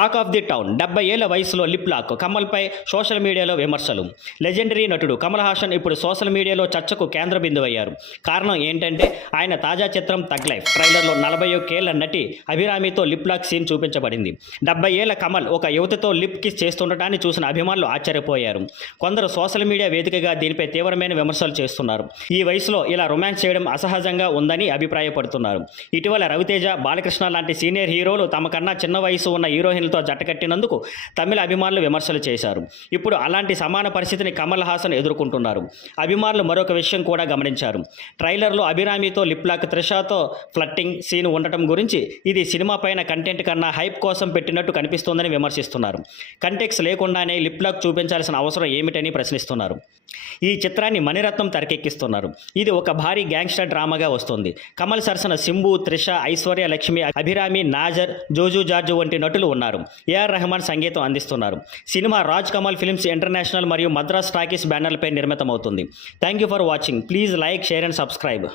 Talk of the town 70 ఏళ్ల వయసులో lip lock కమల్పై social మీడియాలో విమర్శలు. లెజెండరీ నటుడు కమల్ హాసన్ ఇప్పుడు సోషల్ మీడియాలో చర్చకు కేంద్ర బిందువయ్యారు. కారణం ఏంటంటే ఆయన తాజా చిత్రం తగ్ లైఫ్ ట్రైలర్లో 41 ఏళ్ల నటి అభిరామితో లిప్ లాక్ సీన్ చూపించబడింది. 70 ఏళ్ల కమల్ ఒక యువతితో లిప్ కిస్ చేస్తుండటాన్ని చూసిన అభిమానులు ఆశ్చర్యపోయారు. కొందరు సోషల్ మీడియా వేదికగా దీనిపై తీవ్రమైన విమర్శలు చేస్తున్నారు. ఈ వయసులో ఇలా రొమాన్స్ చేయడం అసహజంగా ఉందని అభిప్రాయపడుతున్నారు. ఇటీవల రవితేజ, బాలకృష్ణ లాంటి సీనియర్ హీరోలు తమ కన్నా చిన్న వయసు ఉన్న హీరోయిన్లతో జట్టకట్టినందుకు తమిళ అభిమానులు విమర్శలు చేశారు. ఇప్పుడు అలాంటి సమాన పరిస్థితిని కమల్ హాసన్ ఎదుర్కొంటున్నారు. అభిమానులు మరొక విషయం కూడా గమనించారు. ట్రైలర్లో అభిరామితో లిప్ లాక్, త్రిషాతో ఫ్లట్టింగ్ సీన్ ఉండటం గురించి ఇది సినిమా పైన కంటెంట్ కన్నా హైప్ కోసం పెట్టినట్టు కనిపిస్తోందని విమర్శిస్తున్నారు. కంటెక్స్ లేకుండానే లిప్ లాక్ చూపించాల్సిన అవసరం ఏమిటని ప్రశ్నిస్తున్నారు. ఈ చిత్రాన్ని మణిరత్నం తెరకెక్కిస్తున్నారు. ఇది ఒక భారీ గ్యాంగ్స్టర్ డ్రామాగా వస్తుంది. కమల్ సరసన సింబు, త్రిష, ఐశ్వర్య లక్ష్మి, అభిరామి, నాజర్, జోజు జార్జు వంటి నటులు ఉన్నారు. ఏఆర్ రెహమాన్ సంగీతం అందిస్తున్నారు. Cinema Raj Kamal films international మరియు మద్రాస్ టాకీస్ బ్యానర్లపై నిర్మితమవుతుంది. Thank you for watching. Please like, share and subscribe.